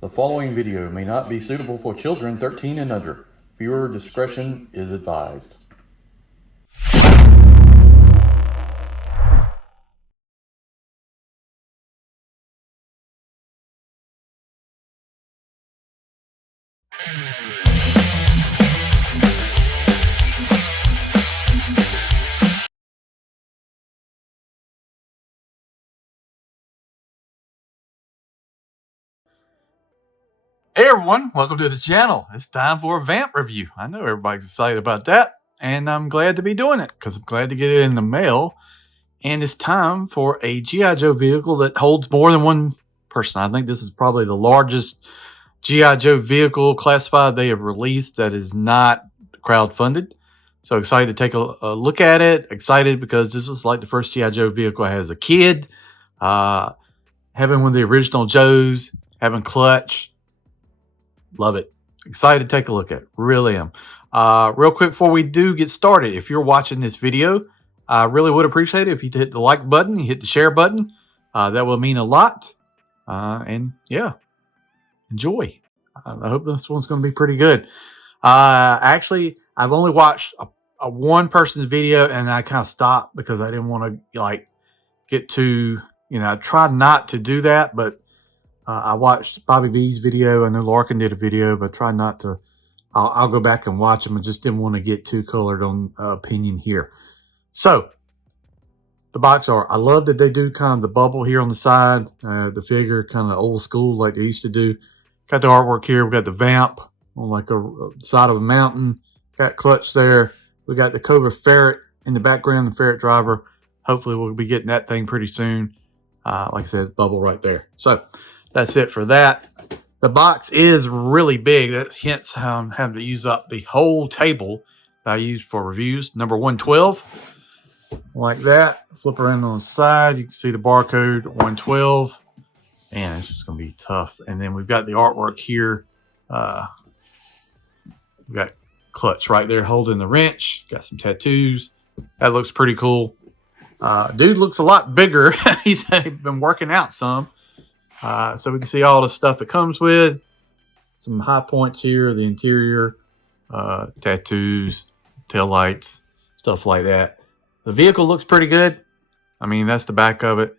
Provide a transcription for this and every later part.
The following video may not be suitable for children 13 and under. Viewer discretion is advised. Hey everyone, welcome to the channel. It's time for a Vamp review. I know everybody's excited about that, and I'm glad to be doing it because I'm glad to get it in the mail. And it's time for a G.I. Joe vehicle that holds more than one person. I think this is probably the largest G.I. Joe vehicle classified they have released that is not crowdfunded. So excited to take a look at it. Excited because this was like the first G.I. Joe vehicle I had as a kid. Having one of the original Joes, having Clutch. Love it. Excited to take a look at it. Really am. Real quick before we do get started, if you're watching this video, I really would appreciate it if you hit the like button, you hit the share button. That will mean a lot. And yeah, enjoy. I hope this one's going to be pretty good. Actually, I've only watched a one person's video and I kind of stopped because I didn't want to like get too, I tried not to do that, but I watched Bobby B's video. I know Larkin did a video, but try not to. I'll go back and watch them. I just didn't want to get too colored on opinion here. So the box art, I love that they do kind of the bubble here on the side, the figure kind of old school like they used to do. Got the artwork here. We got the vamp on like a side of a mountain. Got Clutch there. We got the Cobra ferret in the background, the ferret driver. Hopefully we'll be getting that thing pretty soon. Like I said, bubble right there. So that's it for that. The box is really big. That hence how I'm having to use up the whole table that I used for reviews. Number 112. Like that. Flip around on the side. You can see the barcode 112. Man, this is going to be tough. And then we've got the artwork here. We've got Clutch right there holding the wrench. Got some tattoos. That looks pretty cool. Dude looks a lot bigger. He's been working out some. So we can see all the stuff it comes with. Some high points here, the interior, tattoos, taillights, stuff like that. The vehicle looks pretty good. I mean, that's the back of it,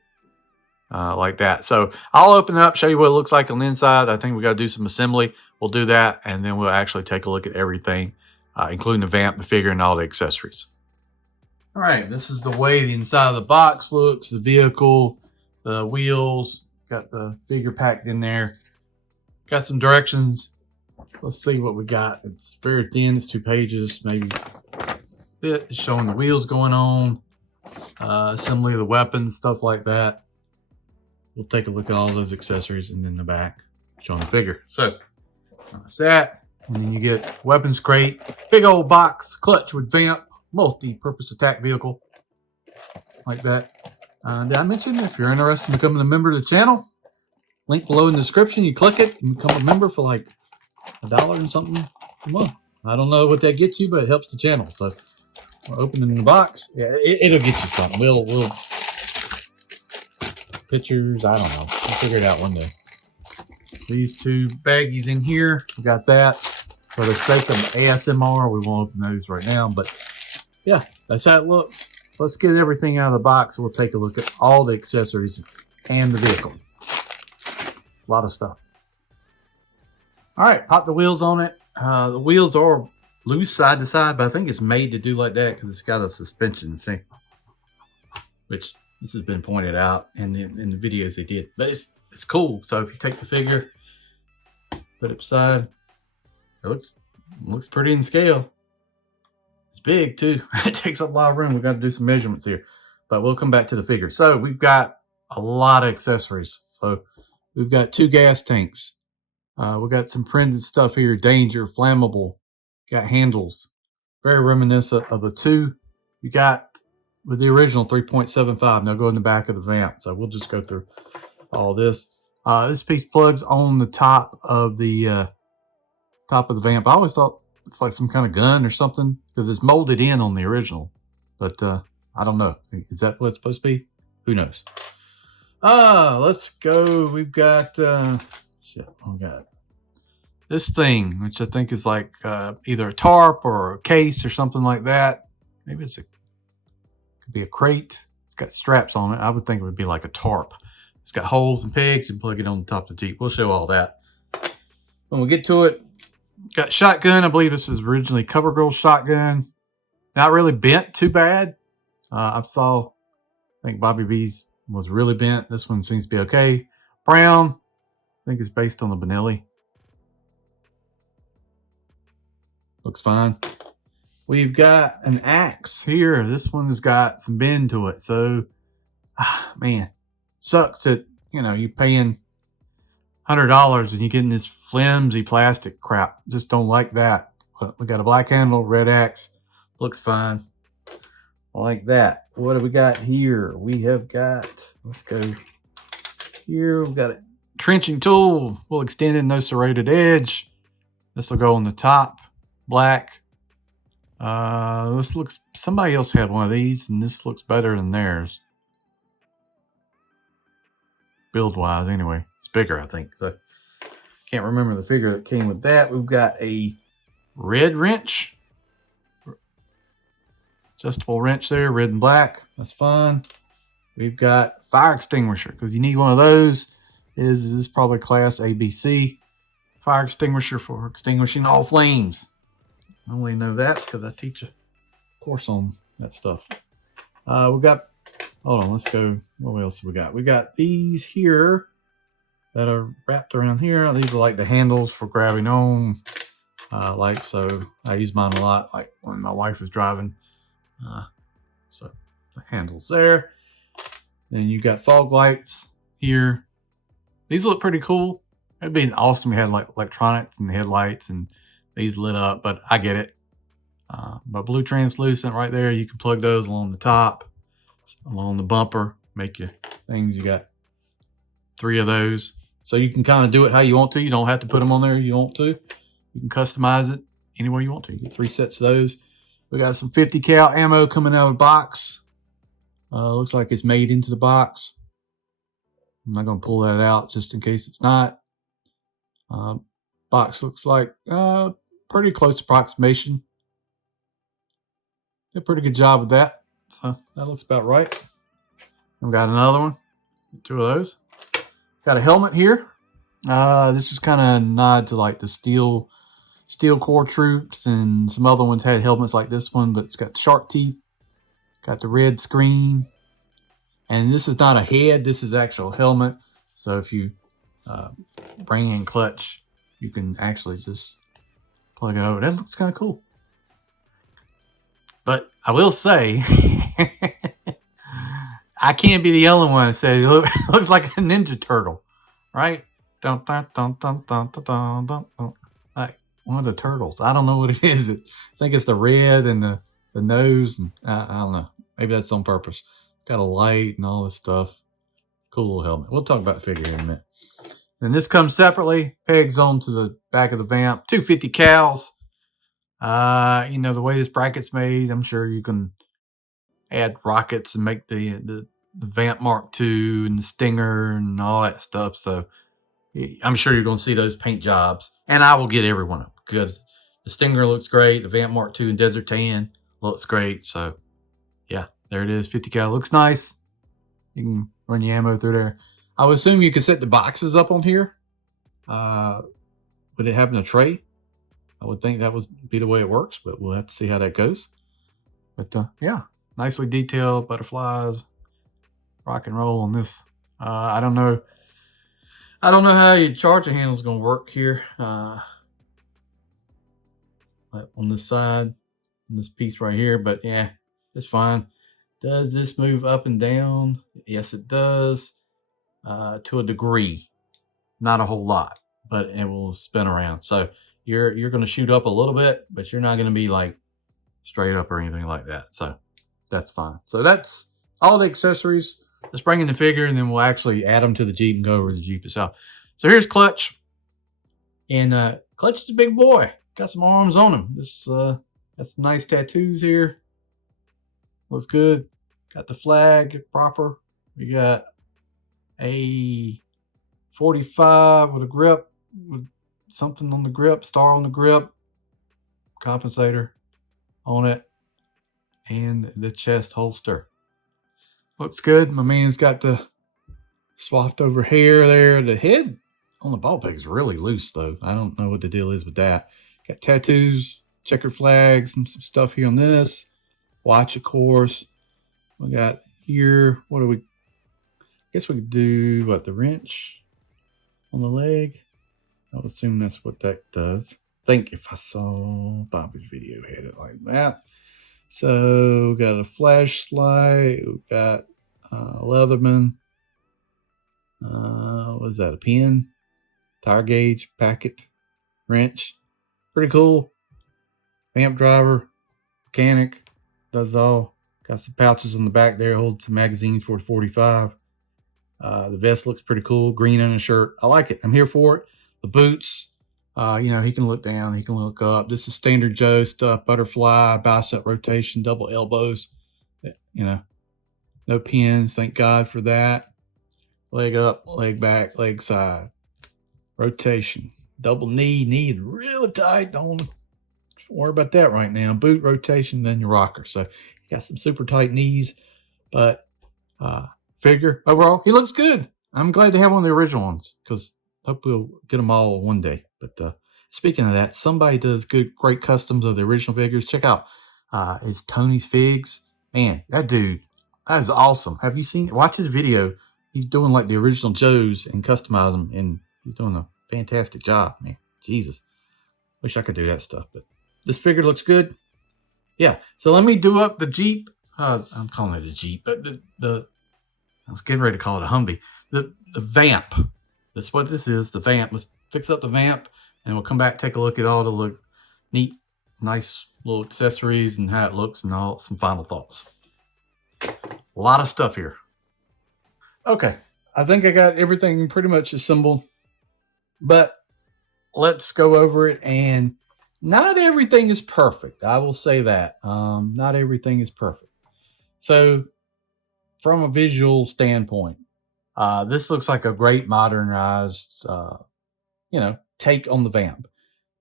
like that. So I'll open it up, show you what it looks like on the inside. I think we got to do some assembly. We'll do that, and then we'll actually take a look at everything, including the vamp, the figure, and all the accessories. All right, this is the way the inside of the box looks, the vehicle, the wheels. Got the figure packed in there. Got some directions. Let's see what we got. It's very thin. It's 2 pages, maybe. It's showing the wheels going on, assembly of the weapons, stuff like that. We'll take a look at all those accessories, and then the back showing the figure. So there's that, and then you get weapons crate, big old box, Clutch with vamp, multi-purpose attack vehicle, like that. Did I mention if you're interested in becoming a member of the channel? Link below in the description. You click it and become a member for like $1 and something a month. I don't know what that gets you, but it helps the channel. So we're opening the box. Yeah, it'll get you something. We'll pictures. I don't know. We'll figure it out one day. These 2 baggies in here. We got that. For the sake of ASMR, we won't open those right now. But yeah, that's how it looks. Let's get everything out of the box. We'll take a look at all the accessories and the vehicle. A lot of stuff. All right, pop the wheels on it. The wheels are loose side to side, but I think it's made to do like that because it's got a suspension, see? Which this has been pointed out in the videos they did. But it's cool. So if you take the figure, put it beside, it looks pretty in scale. It's big too. It takes up a lot of room. We've got to do some measurements here, but we'll come back to the figure. So we've got a lot of accessories. So we've got 2 gas tanks. We got some printed stuff here. Danger, flammable. Got handles. Very reminiscent of the 2 you got with the original 3.75. Now go in the back of the vamp. So we'll just go through all this. This piece plugs on the top of the vamp. I always thought it's like some kind of gun or something because it's molded in on the original, but I don't know. Is that what it's supposed to be? Who knows? Let's go. We've got shit, we got this thing, which I think is like either a tarp or a case or something like that. Maybe could be a crate. It's got straps on it. I would think it would be like a tarp. It's got holes and pegs and plug it on the top of the Jeep. We'll show all that when we get to it. Got shotgun. I believe this is originally CoverGirl shotgun. Not really bent too bad. I think Bobby B's was really bent. This one seems to be okay. Brown. I think it's based on the Benelli. Looks fine. We've got an axe here. This one's got some bend to it. So, man, sucks that, you're paying $100 and you're getting this flimsy plastic crap. Just don't like that. But we got a black handle, red axe. Looks fine. I like that. What do we got here? We have got, let's go here. We've got a trenching tool. We'll extend it, no serrated edge. This will go on the top. Black. This looks, somebody else had one of these and this looks better than theirs. Build wise, anyway. It's bigger, I think. So can't remember the figure that came with that. We've got a red wrench. Adjustable wrench there, red and black. That's fine. We've got fire extinguisher, because you need one of those. This is probably class ABC. Fire extinguisher for extinguishing all flames. I only know that because I teach a course on that stuff. We got, hold on, let's go. What else have we got? We got these here that are wrapped around here. These are like the handles for grabbing on. So I use mine a lot, like when my wife is driving. So the handles there. Then you got fog lights here. These look pretty cool. It'd be awesome if we had like electronics and headlights and these lit up, but I get it. But blue translucent right there, you can plug those along the top, along the bumper, make your things. You got 3 of those. So you can kind of do it how you want to. You don't have to put them on there if you want to. You can customize it any way you want to. You get 3 sets of those. We got some 50 cal ammo coming out of the box. Looks like it's made into the box. I'm not going to pull that out just in case it's not. Box looks like pretty close approximation. Did a pretty good job with that. So that looks about right. I've got another one. 2 of those. Got a helmet here. This is kind of nod to like the Steel Corps troops, and some other ones had helmets like this one, but it's got shark teeth. Got the red screen. And this is not a head. This is actual helmet. So if you bring in clutch, you can actually just plug it over. That looks kind of cool. But I will say, I can't be the only one that says it looks like a Ninja Turtle, right? Dun, dun, dun, dun, dun, dun, dun, dun, dun. Like one of the turtles. I don't know what it is. I think it's the red and the nose. And I don't know. Maybe that's on purpose. Got a light and all this stuff. Cool little helmet. We'll talk about the figure here in a minute. And this comes separately. Pegs onto the back of the Vamp. 250 cals. The way this bracket's made, I'm sure you can add rockets and make the Vamp Mark II and the Stinger and all that stuff. So I'm sure you're going to see those paint jobs. And I will get every one of them because the Stinger looks great. The Vamp Mark II and Desert Tan looks great. So yeah, there it is. 50 cal looks nice. You can run your ammo through there. I would assume you could set the boxes up on here. Would it have in a tray? I would think that would be the way it works, but we'll have to see how that goes. But yeah, nicely detailed butterflies, rock and roll on this. I don't know how your charger handle is going to work here. On this side, on this piece right here, but yeah, it's fine. Does this move up and down? Yes, it does. To a degree, not a whole lot, but it will spin around. So you're going to shoot up a little bit, but you're not going to be like straight up or anything like that. So that's fine. So that's all the accessories. Let's bring in the figure and then we'll actually add them to the Jeep and go over the Jeep itself. So here's Clutch. And Clutch is a big boy. Got some arms on him. This got some nice tattoos here. Looks good. Got the flag proper. We got a 45 with a grip, with something on the grip, star on the grip, compensator on it, and the chest holster. Looks good. My man's got the swapped over hair there. The head on the ball peg is really loose, though. I don't know what the deal is with that. Got tattoos, checkered flags, and some stuff here on this. Watch, of course. We got here, what do we, I guess we could do, what, the wrench on the leg? I would assume that's what that does. I think if I saw Bobby's video, had it like that. So we got a flashlight, we got Leatherman. What is that, a pin? Tire gauge, packet, wrench. Pretty cool. V.A.M.P driver, mechanic, does all. Got some pouches on the back there, hold some magazines for 45. The vest looks pretty cool, green undershirt. I like it. I'm here for it. The boots, you know, he can look down, he can look up. This is standard Joe stuff, butterfly, bicep rotation, double elbows. You know, no pins, thank God for that. Leg up, leg back, leg side. Rotation, double knee is really tight. Don't worry about that right now. Boot rotation, then your rocker. So you got some super tight knees, but figure overall, he looks good. I'm glad to have one of the original ones because hope we'll get them all one day. But speaking of that, somebody does great customs of the original figures. Check out it's Tony's Figs. Man, that dude, that is awesome. Have you seen? Watch his video. He's doing like the original Joes and customize them, and he's doing a fantastic job, man. Jesus, wish I could do that stuff, but this figure looks good. Yeah, so let me do up the Jeep. I'm calling it a Jeep, but I was getting ready to call it a Humvee. The V.A.M.P. That's what this is, the V.A.M.P. Let's fix up the V.A.M.P. and we'll come back, take a look at all the look neat, nice little accessories and how it looks and all some final thoughts. A lot of stuff here. Okay, I think I got everything pretty much assembled, but let's go over it. And not everything is perfect. I will say that. Not everything is perfect. So from a visual standpoint, this looks like a great modernized, you know, take on the V.A.M.P.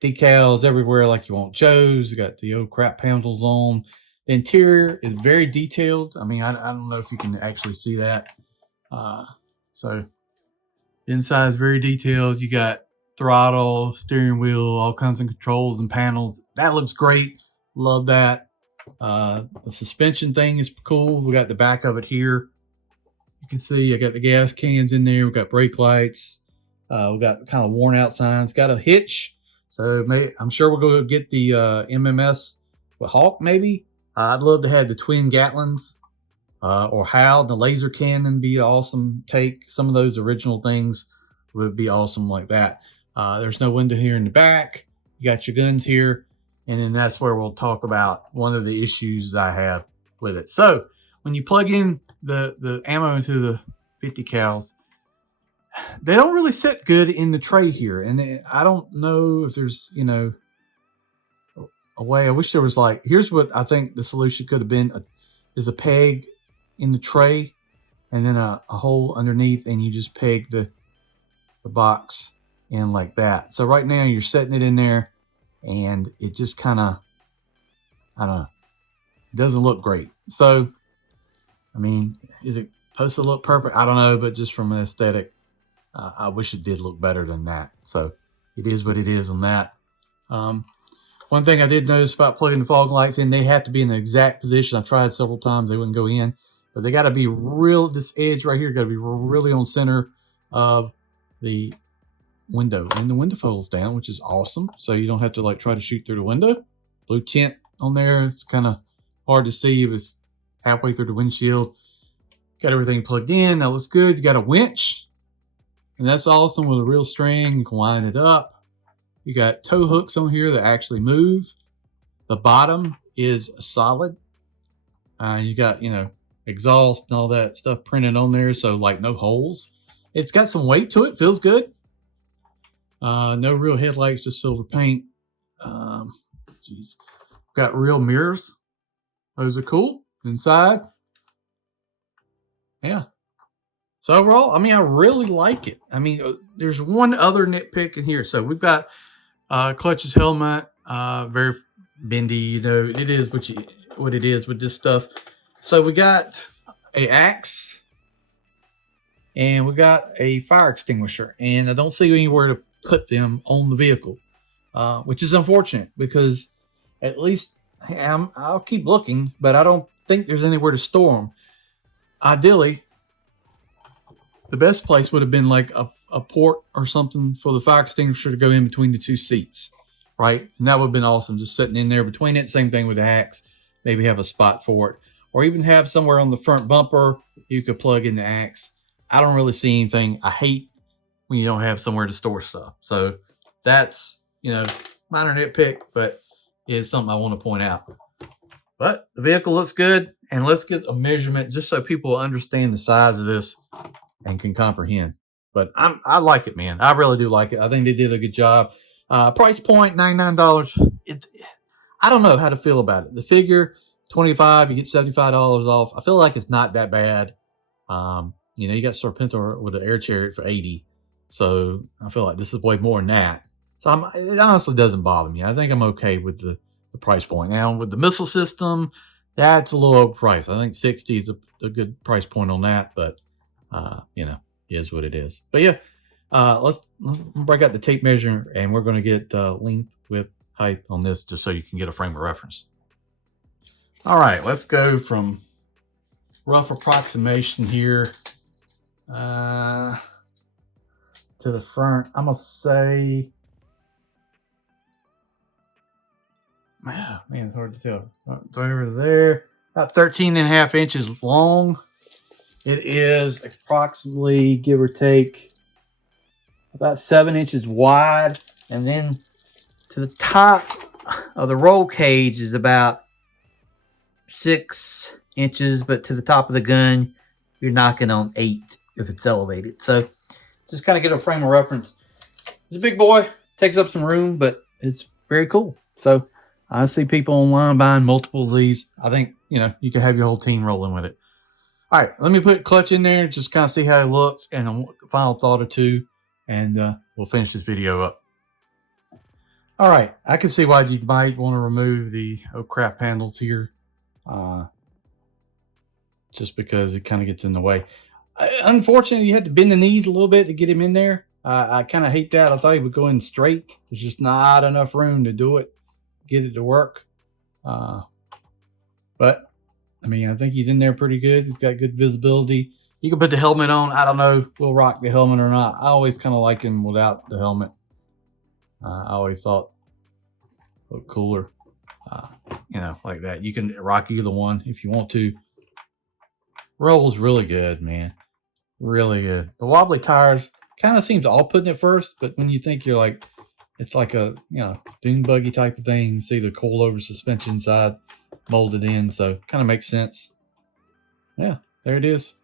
Decals everywhere like you want Joe's. You got the old crap handles on. The interior is very detailed. I mean, I don't know if you can actually see that. So the inside is very detailed. You got throttle, steering wheel, all kinds of controls and panels. That looks great. Love that. The suspension thing is cool. We got the back of it here. You can see I got the gas cans in there. We got brake lights. We got kind of worn out signs. Got a hitch. So I'm sure we'll go get the MMS with Hawk maybe. I'd love to have the twin Gatlins or Hal, the laser cannon be awesome. Take some of those original things would be awesome like that. There's no window here in the back. You got your guns here. And then that's where we'll talk about one of the issues I have with it. So when you plug in the ammo into the 50 cals, they don't really sit good in the tray here. And I don't know if there's, you know, a way. I wish there was like, here's what I think the solution could have been is a peg in the tray and then a hole underneath, and you just peg the box in like that. So right now you're setting it in there and it just kind of, I don't know, it doesn't look great. So, I mean, is it supposed to look perfect? I don't know, but just from an aesthetic, I wish it did look better than that. So it is what it is on that. One thing I did notice about plugging the fog lights in, they have to be in the exact position. I tried several times, they wouldn't go in, but they got to be real, this edge right here got to be really on center of the window, and the window folds down, which is awesome. So you don't have to like try to shoot through the window. Blue tint on there. It's kind of hard to see if it's halfway through the windshield. Got everything plugged in. That looks good. You got a winch, and that's awesome with a real string. You can wind it up. You got tow hooks on here that actually move. The bottom is solid. You got, you know, exhaust and all that stuff printed on there, so like no holes. It's got some weight to it. Feels good. No real headlights, just silver paint. Geez. Got real mirrors. Those are cool. Inside. Yeah. So overall, I mean, I really like it. I mean, there's one other nitpick in here. So we've got Clutch's helmet, very bendy. You know, it is what it is with this stuff. So we got a axe, and we got a fire extinguisher, and I don't see anywhere to put them on the vehicle, which is unfortunate because at least I'll keep looking, but I don't think there's anywhere to store them. Ideally, the best place would have been like a port or something for the fire extinguisher to go in between the two seats, right? And that would have been awesome, just sitting in there between it. Same thing with the axe. Maybe have a spot for it, or even have somewhere on the front bumper you could plug in the axe. I don't really see anything. I hate when you don't have somewhere to store stuff. So that's, you know, minor nitpick, but it's something I want to point out. But the vehicle looks good, and let's get a measurement just so people understand the size of this and can comprehend. But I like it, man. I really do like it. I think they did a good job. Price point $99. I don't know how to feel about it. The figure $25, you get $75 off. I feel like it's not that bad. You know, you got Serpentor with an air chariot for $80, so I feel like this is way more than that. So it honestly doesn't bother me. I think I'm okay with the price point. Now with the missile system, that's a little overpriced. I think $60 is a good price point on that, but you know, it is what it is. But yeah, let's break out the tape measure, and we're going to get length, width, height on this just so you can get a frame of reference. All right, let's go from rough approximation here to the front. I'm gonna say, man, it's hard to tell. Over there, about 13.5 inches long. It is approximately, give or take, about 7 inches wide, and then to the top of the roll cage is about 6 inches, but to the top of the gun, you're knocking on 8 if it's elevated. So just kind of get a frame of reference. It's a big boy, takes up some room, but it's very cool. So I see people online buying multiples of these. I think, you know, you can have your whole team rolling with it. All right, let me put Clutch in there, just kind of see how it looks, and a final thought or two, and we'll finish this video up. All right, I can see why you might want to remove the oh crap handles here, just because it kind of gets in the way. Unfortunately, you had to bend the knees a little bit to get him in there. I kind of hate that. I thought he would go in straight. There's just not enough room to do it, get it to work. But I mean, I think he's in there pretty good. He's got good visibility. You can put the helmet on. I don't know if we'll rock the helmet or not. I always kind of like him without the helmet. I always thought it looked cooler, you know, like that. You can rock either one if you want to. Rolls really good, man. Really good. The wobbly tires kind of seems off-putting at first, but when you think you're like, it's like a, you know, dune buggy type of thing. You see the coilover suspension side molded in, so kind of makes sense. Yeah, there it is.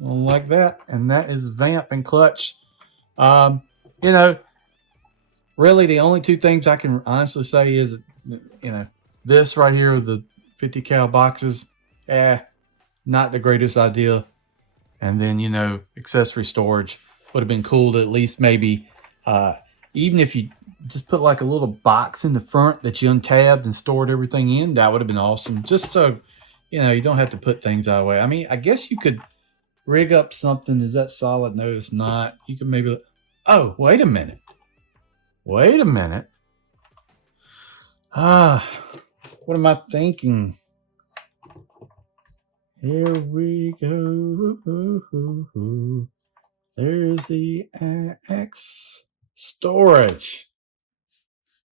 Like that. And that is Vamp and Clutch. You know, really the only two things I can honestly say is, you know, this right here with the 50 cal boxes, not the greatest idea. And then, you know, accessory storage would have been cool to at least maybe, even if you just put like a little box in the front that you untabbed and stored everything in, that would have been awesome. Just so, you know, you don't have to put things out of the way. I mean, I guess you could rig up something. Is that solid? No, it's not. You can maybe, oh, wait a minute. Wait a minute. What am I thinking? Here we go. There's the axe storage.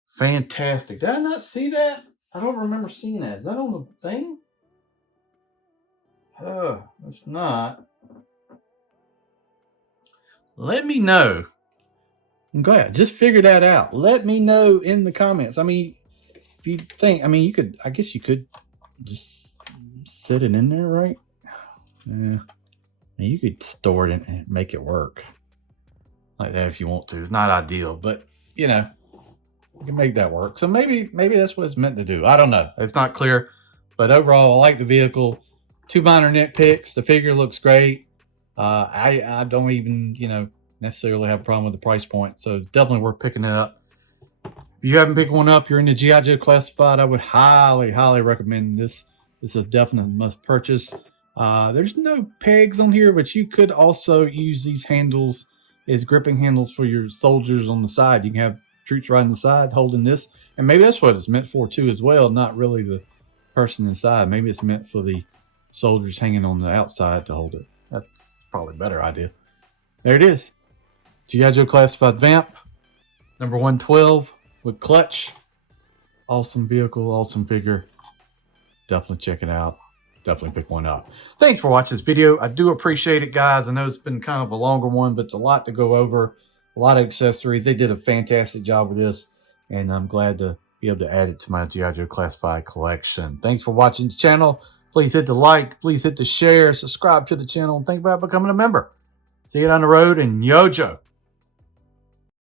Fantastic. Did I not see that? I don't remember seeing that. Is that on the thing? It's not. Let me know. I'm glad. I just figured that out. Let me know in the comments. I mean, if you think, I mean, you could, I guess you could just sit it in there, right? Yeah. You could store it and make it work like that if you want to. It's not ideal, but you know, you can make that work. So maybe that's what it's meant to do. I don't know. It's not clear, but overall, I like the vehicle. Two minor nitpicks. The figure looks great. I don't even, necessarily have a problem with the price point. So it's definitely worth picking it up. If you haven't picked one up, you're into G.I. Joe Classified, I would highly, highly recommend this. This is a definite must purchase. There's no pegs on here, but you could also use these handles as gripping handles for your soldiers on the side. You can have troops right on the side holding this. And maybe that's what it's meant for too as well. Not really the person inside. Maybe it's meant for the soldiers hanging on the outside to hold it. That's probably a better idea. There it is. G.I. Joe Classified Vamp. Number 112 with clutch. Awesome vehicle, awesome figure. Definitely check it out. Definitely pick one up. Thanks for watching this video. I do appreciate it, guys. I know it's been kind of a longer one, but it's a lot to go over. A lot of accessories. They did a fantastic job with this, and I'm glad to be able to add it to my G.I. Joe Classified collection. Thanks for watching the channel. Please hit the like. Please hit the share. Subscribe to the channel. And think about becoming a member. See you down the road, and yo, Joe.